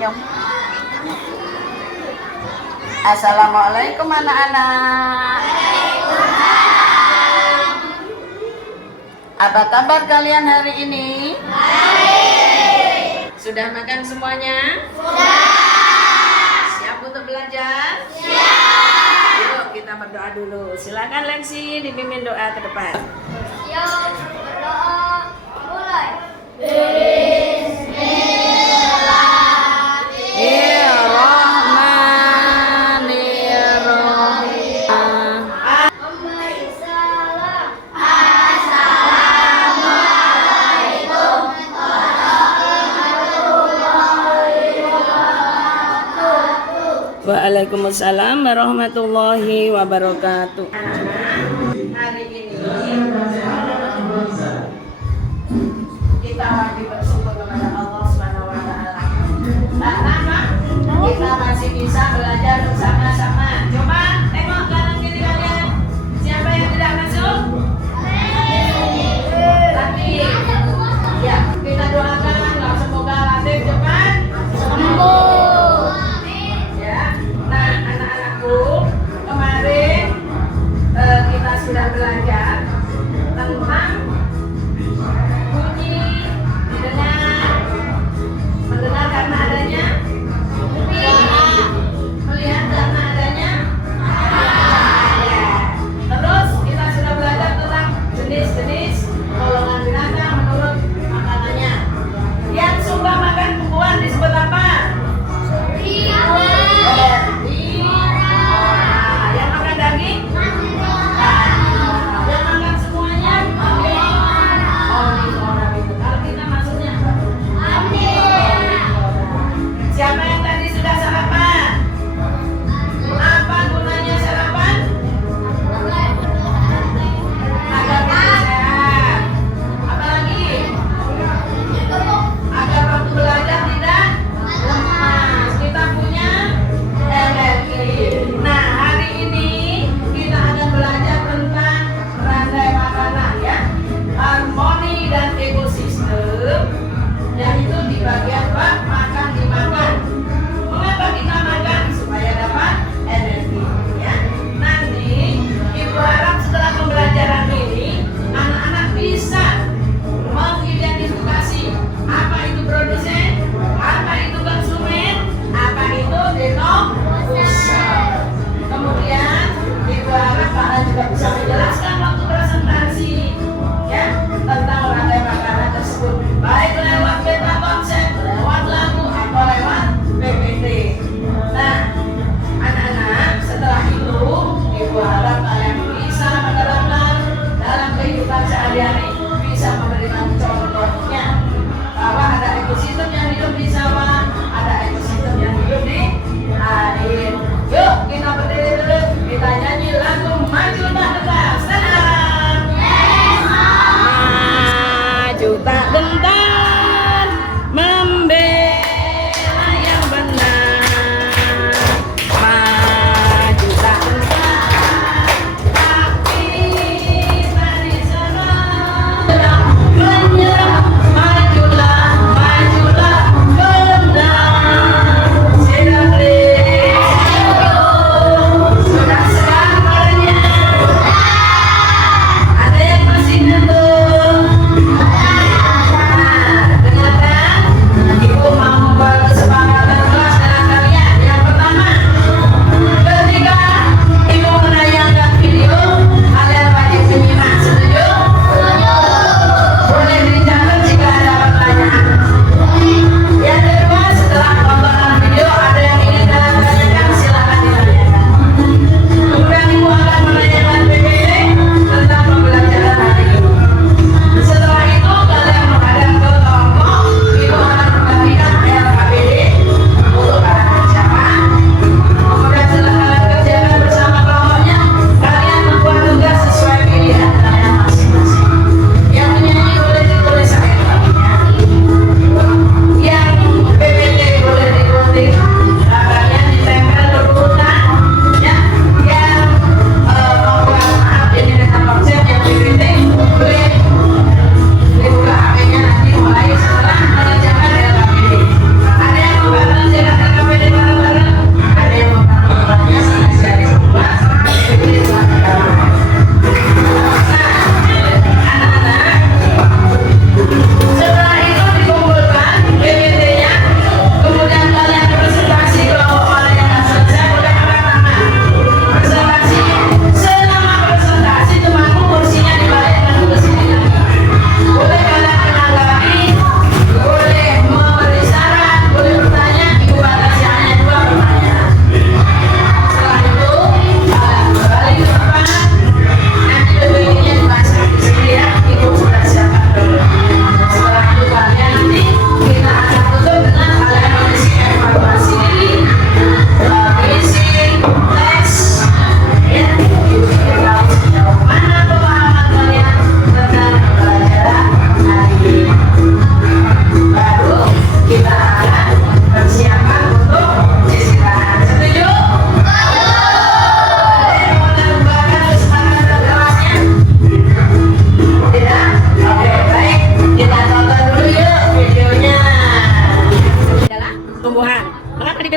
senyum. Assalamualaikum anak-anak. Apa kabar kalian hari ini? Baik. Sudah makan semuanya? Sudah. Siap untuk belajar? Siap. Yuk kita berdoa dulu. Silakan Lexi dipimpin doa ke depan. Yuk berdoa mulai. Waalaikumsalam warahmatullahi wabarakatuh. Anak-anak, hari ini kita wajib bersyukur kepada Allah Subhanahu wa taala. Karena kita masih bisa belajar bersama-sama. Coba tengok kanan kiri kalian. Siapa yang tidak masuk? Tapi ya, kita doakan semoga Latif cepat sembuh. Kemarin kita sudah belajar tentang bunyi mendengar karena adanya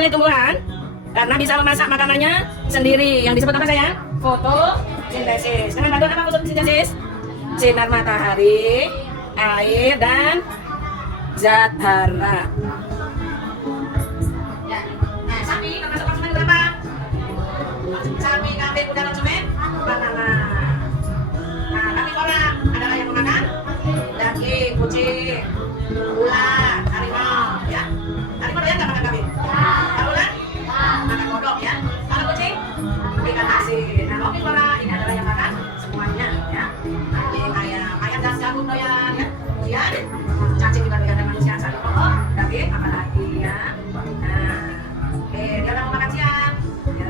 memilih tumbuhan karena bisa memasak makanannya sendiri. Yang disebut apa sayang? Fotosintesis. Dengan bantuan apa fotosintesis? Sinar matahari, air, dan zat hara. Ya. Nah, sapi termasuk konsumen berapa? Sapi, kambing, kuda, konsumen makanan. Nah, kambing orang adalah yang memakan daging, kucing, ular, harimau, ya. Harimau doyan nggak makan kambing? Kalau ular? Makan kodok, ya. Kalau kucing? Ikan asin. Nah, kambing orang ini adalah yang makan semuanya, ya. Ayam dan jagung doyan, ya. Kemudian cacing juga doyan dan manusia saling pokok, daging apalagi, ya. Nah, oke, dia udah mau makan siang. Ya.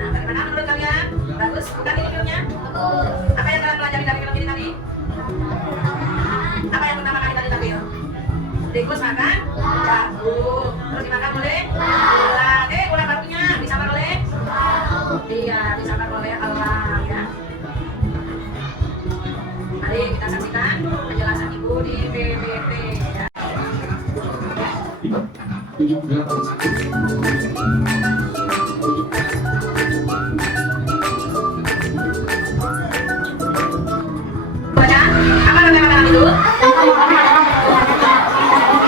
Nah, bagaimana menurut kalian? Bagus? Bukan ini filmnya? Apa yang kalian pelajari dari film ini tadi? Apa yang pertama kali tadi tampil? Tikus makan jagung. Terus dimakan oleh ular. Ular barunya disabar oleh? Iya, disabar oleh Allah, ya. Mari kita saksikan penjelasan Ibu di PPP, ya. Baca, apa namanya makanan itu?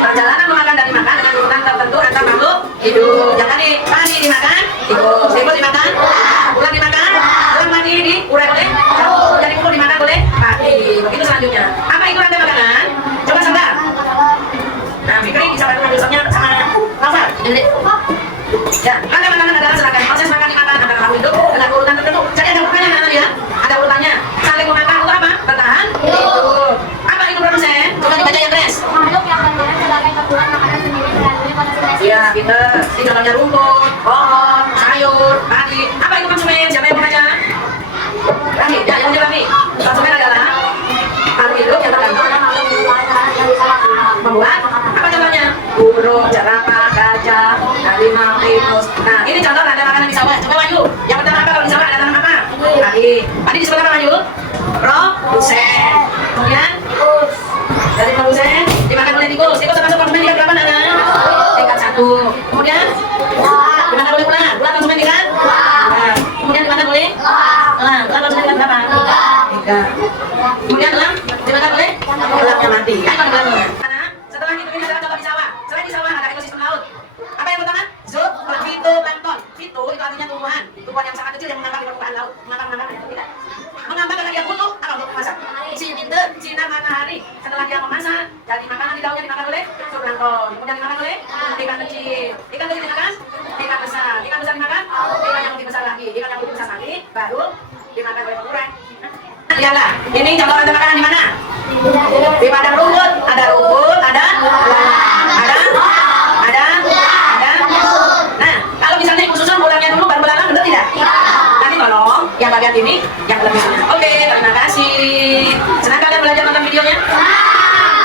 Perjalanan memakan dan dimakan dengan urutan tertentu antar makhluk hidup. Yang tadi dimakan, tikus dimakan, ular dimakan, ular mati diurai oleh, jadi kuku dimakan oleh padi. Begitu selanjutnya. Apa itu rantai makanan? Coba sadar. Nah, Fikri bisa bantu menjawabnya sama Novel. Ya, rantai makanan adalah serangkaian proses makan dimakan antara makhluk hidup dengan urutan tertentu. Jadi ada urutannya, anak-anak ya. Ada urutannya. Saling memakan untuk apa? Bertahan hidup. Apa itu produsen? Coba dibaca yang kres. Makhluk yang berdiri sebagai campuran makanan sendiri melalui fotosintesis. Iya, pinter. Di dalamnya rumput, pohon, sayur, padi. Apa itu konsumen? Siapa yang membaca? Rami, ya, yang jawab nih. Konsumen adalah makhluk hidup yang tergantung membuat apa contohnya? Burung, jerapah, gajah, harimau, tikus. Nah, ini contoh rantai makanan di sawah. Coba maju. Yang pertama apa kalau di sawah ada tanam apa? Padi. Padi disebut apa maju? Produsen. Kemudian dari produsen dimakan oleh tikus. Tikus termasuk konsumen tingkat berapa, Nana? Tingkat 1. Kemudian dimakan oleh ular. Ular konsumen tingkat? Nah, kemudian dimakan oleh? Ular konsumen tingkat berapa? 3. Kemudian elang dimakan oleh? Elangnya mati. Kan kalau dimakan. Setelah itu ini adalah contoh di sawah. Selain di sawah ada ekosistem laut. Apa yang pertama? Fitoplankton. Fito itu artinya tumbuhan. Tumbuhan yang sangat kecil yang mengambang di permukaan laut. Mengambang tidak. Mengambang karena dia butuh apa untuk memasak? Sinar matahari. Setelah dia memasak, jadi makanan di daunnya dimakan oleh zooplankton. Kemudian dimakan oleh ikan kecil. Ikan kecil dimakan ikan besar. Ikan besar dimakan ikan yang lebih besar lagi. Ikan yang lebih besar lagi baru dimakan oleh pengurai. Lihatlah, ini contoh rantai makanan di mana? Di padang rumput. Ada rumput, ada. Nah, kalau misalnya khususnya ularnya dulu baru belalang, betul tidak? Nanti tolong yang bagian ini yang lebihnya. Oke, terima kasih. Senang kalian belajar nonton videonya?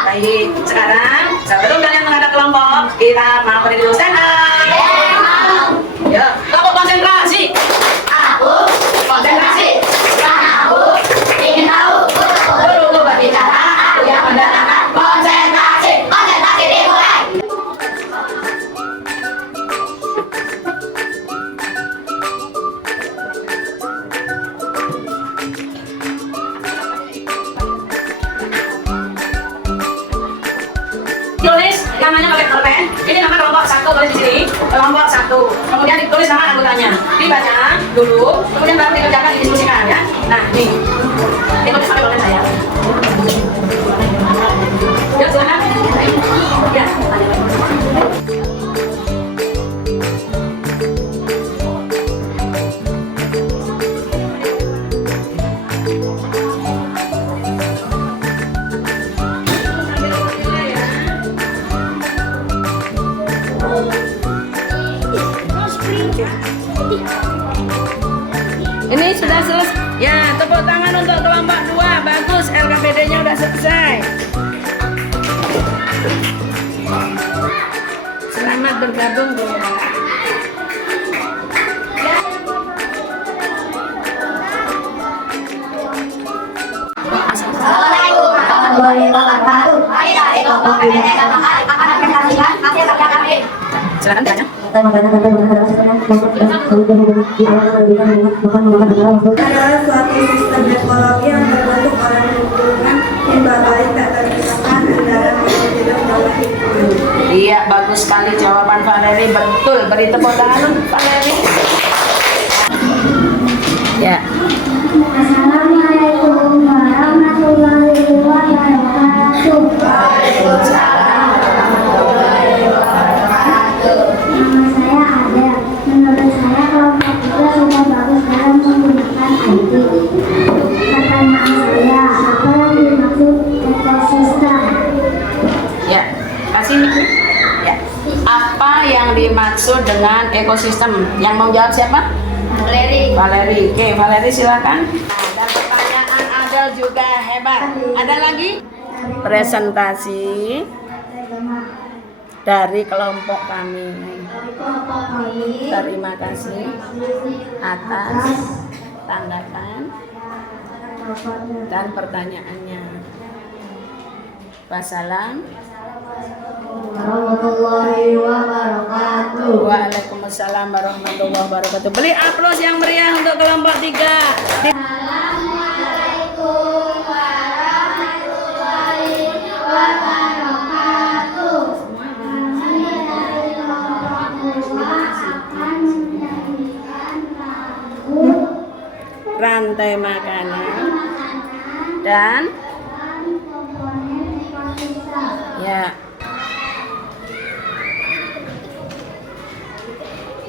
Baik, sekarang sebelum kalian menghadap kelompok, kita mau berdiri dulu, stand up. Ya, kelompok konsentrasi. Aku konsentrasi. Aku ingin tahu. Guru berbicara, aku yang mendengarkan. Konsentrasi, konsentrasi dimulai. Tulis namanya pakai pulpen. Ini nama kelompok 1, tulis di sini. Kelompok 1. Kemudian ditulis nama anggotanya. Dibaca dulu, kemudian baru dikerjakan, didiskusikan, ya. Nah, nih. Ditulis pakai pulpen saya. Yuk, silakan. Ya. Ini sudah selesai. Ya, tepuk tangan untuk kelompok 2. Bagus, LKPD-nya udah selesai. Selamat bergabung, Bu. Assalamualaikum warahmatullahi wabarakatuh. Kami dari kelompok PPD akan mengangkat makanan prestasi hasil kerja kami. Silakan tanya. Adalah suatu sistem ekologi yang terbentuk oleh lingkungan yang berbalik tak terpisahkan antara makhluk hidup dan lingkungan. Iya, bagus sekali jawaban Valeri. Betul. Beri tepuk tangan untuk Valeri. Ya. Assalamualaikum warahmatullahi wabarakatuh. Nama saya Adel. Menurut saya kelompok 3 sudah bagus dalam menggunakan IT. Pertanyaan saya, apa yang dimaksud ekosistem? Ya. Kasih Miki. Ya. Apa yang dimaksud dengan ekosistem? Yang mau jawab siapa? Valeri. Valeri. Oke, Valeri silakan. Dan pertanyaan Adel juga hebat. Ada lagi? Presentasi dari kelompok kami. Terima kasih atas tanggapan dan pertanyaannya. Wassalam. Warahmatullahi wabarakatuh. Waalaikumsalam warahmatullahi wabarakatuh. Beri aplaus yang meriah untuk kelompok 3. Assalamualaikum warahmatullahi wabarakatuh. Kami dari kelompok 2 akan menyanyikan lagu Rantai makanan dan komponen ekosistem. ya.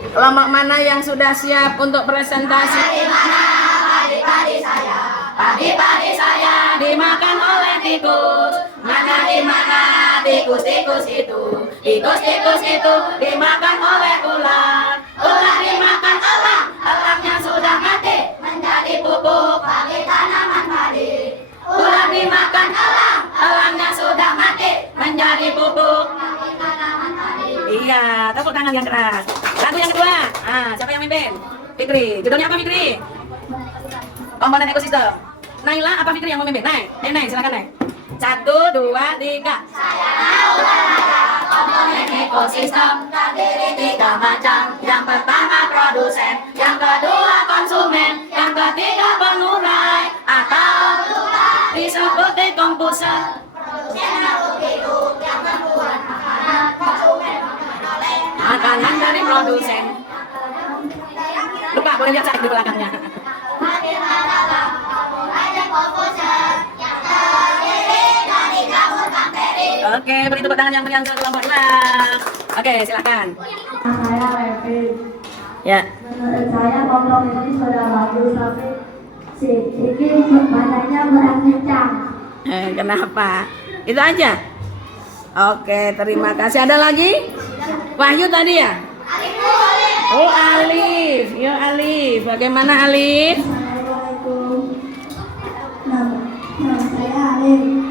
Kelompok mana yang sudah siap untuk presentasi? Padi-padi saya dimakan oleh tikus. Mana di mana tikus-tikus itu? Tikus-tikus itu dimakan oleh ular. Ular dimakan elang. Elangnya sudah mati menjadi pupuk bagi tanaman padi. Ular dimakan elang. Elangnya sudah mati menjadi pupuk bagi tanaman padi. Iya, tepuk tangan yang keras. Lagu yang kedua. Siapa yang mimpin? Fikri. Judulnya apa Fikri? Komponen ekosistem. Naila apa Fikri yang mau mimpin? Naik, silakan naik. 1, 2, 3. Saya mau olahraga. Komponen ekosistem terdiri 3 macam. Yang pertama produsen, yang kedua konsumen, yang ketiga pengurai atau disebut dekomposer. Produsen makhluk hidup yang membuat makanan, konsumen makanan dari produsen. Lupa, boleh lihat saya di belakangnya. Oke, beri tepuk tangan yang meriah untuk kelompok 2. Oke, silakan. Saya Levin. Ya. Menurut saya kelompok ini sudah bagus, tapi ini badannya berat kencang. Kenapa? Itu aja. Oke, terima kasih. Ada lagi? Wahyu tadi ya? Oh, Alif. Yo, Alif. Bagaimana Alif? Assalamualaikum. Nama saya Alif.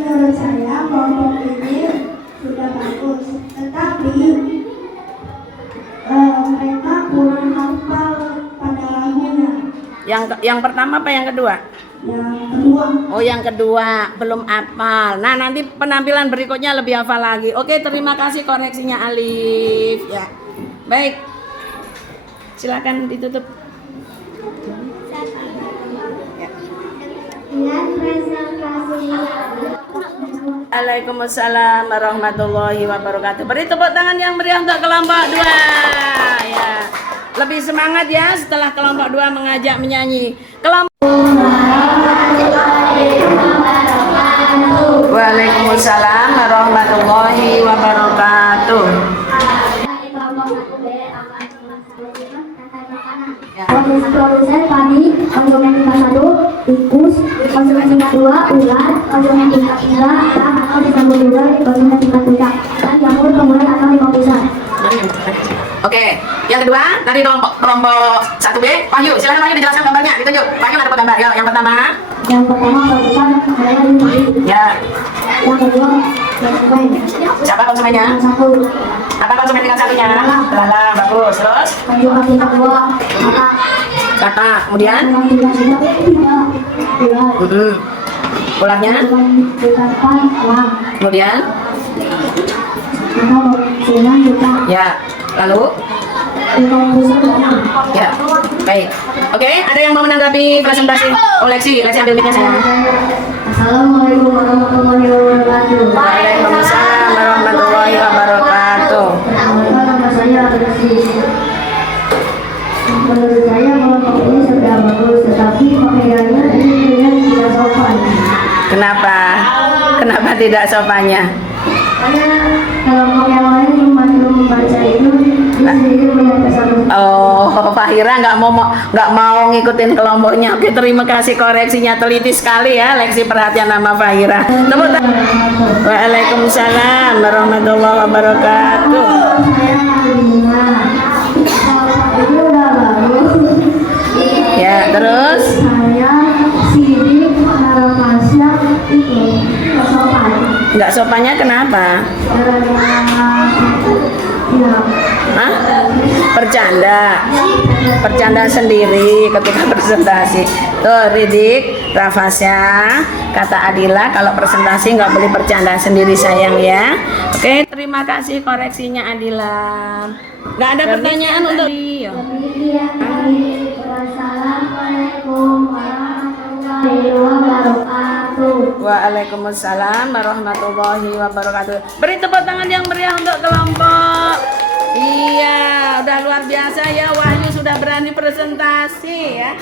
Menurut saya kelompok ini sudah bagus, tetapi mereka kurang hafal pada lagunya. Yang pertama apa yang kedua? Yang kedua, Oh, yang kedua belum hafal. Nah, nanti penampilan berikutnya lebih hafal lagi. Oke, terima kasih koreksinya Alif. Ya, baik. Silakan ditutup. Dengan presentasi Waalaikumsalam warahmatullahi wabarakatuh. Beri tepuk tangan yang meriah untuk kelompok 2. Ya, lebih semangat ya setelah kelompok 2 mengajak menyanyi. Waalaikumsalam warahmatullahi wabarakatuh. Produsen padi, konsumen tingkat 1, tikus, konsumen tingkat 2, ular, konsumen tingkat 3, elang atau disambut juga konsumen tingkat 3, dan jamur pengurai atau dekomposer. Oke, yang kedua dari kelompok 1B, Wahyu, silakan Wahyu dijelaskan gambarnya, ditunjuk. Wahyu ada gambar. Ya, yang pertama. Yang pertama produsen adalah dari padi. Ya, Yang kedua konsumen. siapa konsumennya? Yang satu Apa konsumen tingkat satunya? Lalang, bagus. Terus? konsumen tingkat 2, maka Kata, kemudian? yang tingkat 3, ular. Ularnya? Konsumen tingkat 4, elang. Kemudian? Senang juga. Ya, lalu? Ya, baik. Oke, ada yang mau menanggapi presentasi Leksi ambil mic-nya saya. Assalamualaikum warahmatullahi wabarakatuh. Waalaikumsalam warahmatullahi wabarakatuh. Nama saya Alexi. Menurut saya kelompok ini sudah bagus, tetapi pakaiannya ini tidak sopan. Kenapa? Kenapa tidak sopannya? Karena kelompok yang lain cuma membaca itu, dia sendiri punya kesan. Oh, Fahira nggak mau ngikutin kelompoknya. Oke, terima kasih koreksinya, teliti sekali ya. Leksi perhatian nama Fahira. Tepuk tangan. Waalaikumsalam warahmatullahi wabarakatuh. Saya Alina. Kelompok ini udah bagus. Ya, terus? Saya Sidik Narakasya itu nggak sopan. Nggak sopannya kenapa? Ya, Hah? Bercanda sendiri ketika presentasi. Tuh, Ridik, Rafasya, kata Adila, kalau presentasi nggak boleh bercanda sendiri sayang ya. Oke, terima kasih koreksinya Adila. Nggak ada pertanyaan untuk Rio. Wassalamualaikum warahmatullahi wabarakatuh. Waalaikumsalam warahmatullahi wabarakatuh. Beri tepuk tangan yang meriah untuk kelompok. Iya, udah luar biasa ya. Wahyu sudah berani presentasi ya.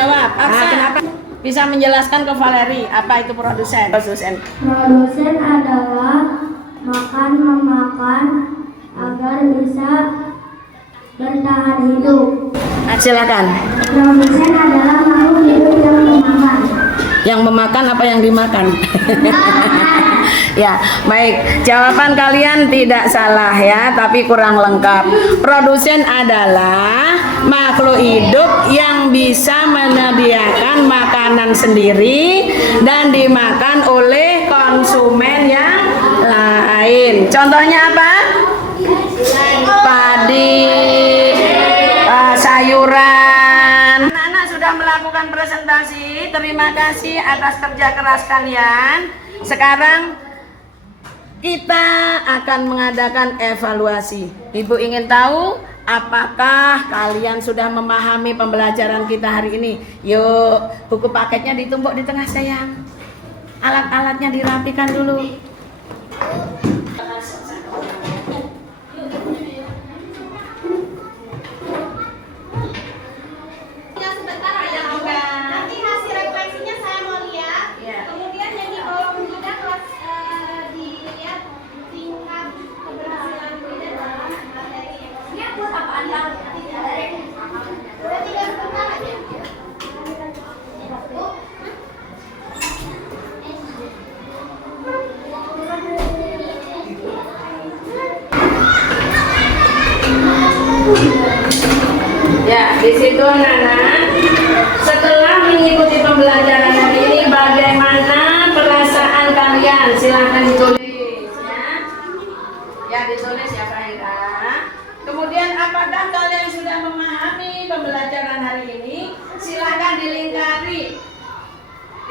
Jawab, kenapa? Bisa menjelaskan ke Valeri apa itu produsen? Produsen adalah memakan agar bisa bertahan hidup. Silakan. Produsen adalah makhluk hidup yang memakan. Yang memakan apa yang dimakan? Ya, baik. Jawaban kalian tidak salah ya, tapi kurang lengkap. Produsen adalah makhluk hidup yang bisa menyediakan makanan sendiri dan dimakan oleh konsumen yang lain. Contohnya apa? Padi, sayuran. Anak-anak sudah melakukan presentasi. Terima kasih atas kerja keras kalian. Sekarang kita akan mengadakan evaluasi. Ibu ingin tahu apakah kalian sudah memahami pembelajaran kita hari ini? Yuk, buku paketnya ditumpuk di tengah sayang. Alat-alatnya dirapikan dulu. Nanti hasil refleksinya saya mau lihat. Kemudian yang di kolom juga kelas dilihat tingkat keberhasilan Wida dalam materi ini buat apaan bang? Tiga sebentar aja. Ya, di situ anak-anak, setelah mengikuti pembelajaran hari ini, bagaimana perasaan kalian? Silahkan ditulis ya. Ya, ditulis ya Fahira. Kemudian apakah kalian sudah memahami pembelajaran hari ini? Silahkan dilingkari.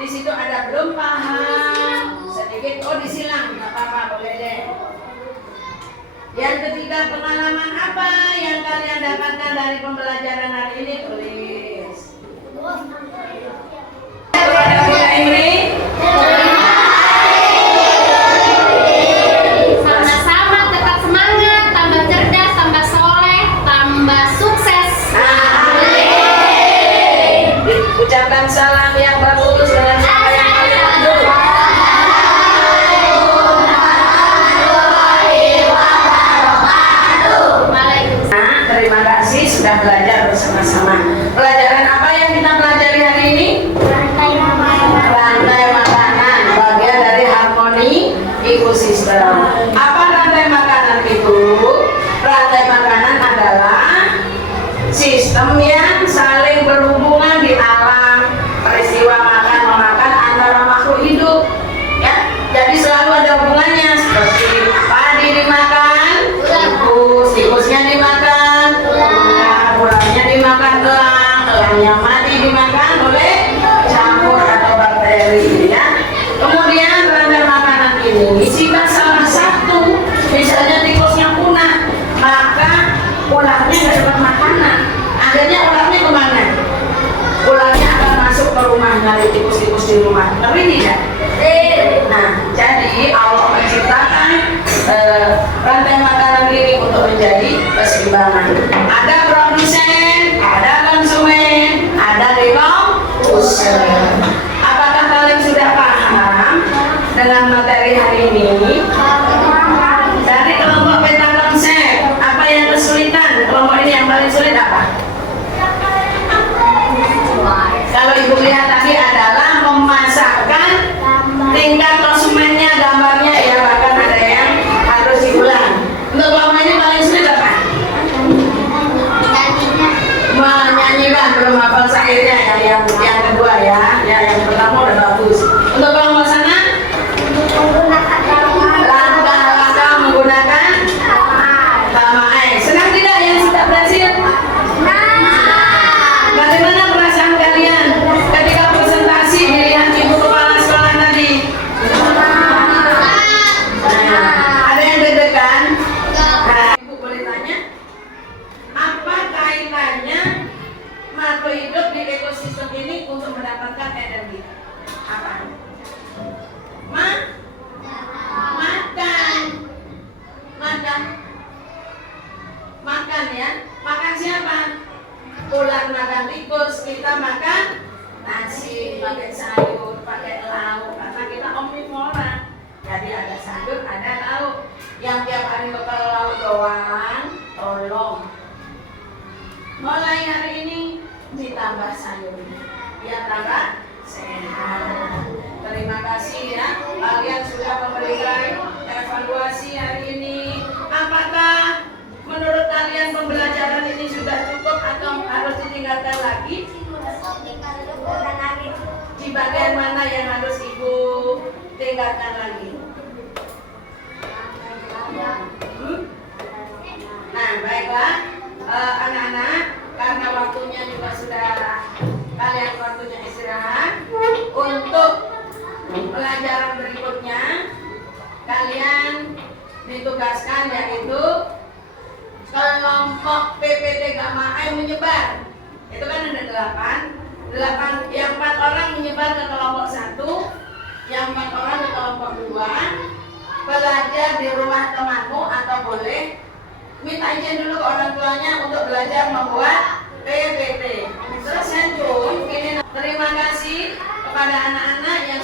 Di situ ada belum paham, sedikit, oh disilang, nggak apa-apa, boleh deh. Yang ketiga, pengalaman apa yang kalian dapatkan dari pembelajaran hari ini? Tulis. Kepada Ingrid. Sama-sama tetap semangat, tambah cerdas, tambah soleh, tambah sukses. Ucapkan salam yang bagus dengan cara yang bagus. Terima kasih sudah belajar bersama-sama. di rumah. Ngeri tidak? Nah, jadi Allah menciptakan rantai makanan ini untuk menjadi keseimbangan. Ada produsen, ada konsumen, ada developer. Apakah kalian sudah paham dengan materi hari ini? Dari kelompok peta konsep, apa yang kesulitan? Kelompok ini yang paling sulit apa? Kalau ibu lihat tadi adalah memasakkan tingkat konsumennya, gambarnya ya, bahkan ada yang harus diulang. Untuk kelompok ini paling sulit apa? Menyanyikan, belum hafal syairnya ya, yang kedua ya, yang pertama udah bagus. Untuk kelompok sana, langkah-langkah menggunakan tamae. Senang tidak yang sudah berhasil? Bagaimana perasaan kalian ketika presentasi pilihan ibu kepala sekolah tadi? Ada yang deg-degan? Ibu boleh tanya, apa kaitannya makhluk hidup di ekosistem ini untuk mendapatkan energi? Apa? Makan ya. Makan siapa? Ular makan tikus, kita makan nasi, pakai sayur, pakai lauk, karena kita omnivora. Jadi ada sayur, ada lauk. Yang tiap hari bekal lauk doang, tolong. Mulai hari ini ditambah sayur, biar tambah sehat. Terima kasih ya, kalian sudah memberikan evaluasi hari ini. Apakah menurut kalian pembelajaran ini sudah cukup atau harus ditingkatkan lagi? Di bagian mana yang harus ibu tingkatkan lagi? Nah, baiklah anak-anak, karena waktunya juga sudah kalian waktunya istirahat. Untuk pelajaran berikutnya kalian ditugaskan yaitu kelompok PPT Gamma I menyebar. Itu kan ada 8, yang 4 orang menyebar ke kelompok 1, yang 4 orang ke kelompok 2. Belajar di rumah temanmu atau boleh minta izin dulu ke orang tuanya untuk belajar membuat PPT. Terus handphone ini. Terima kasih kepada anak-anak yang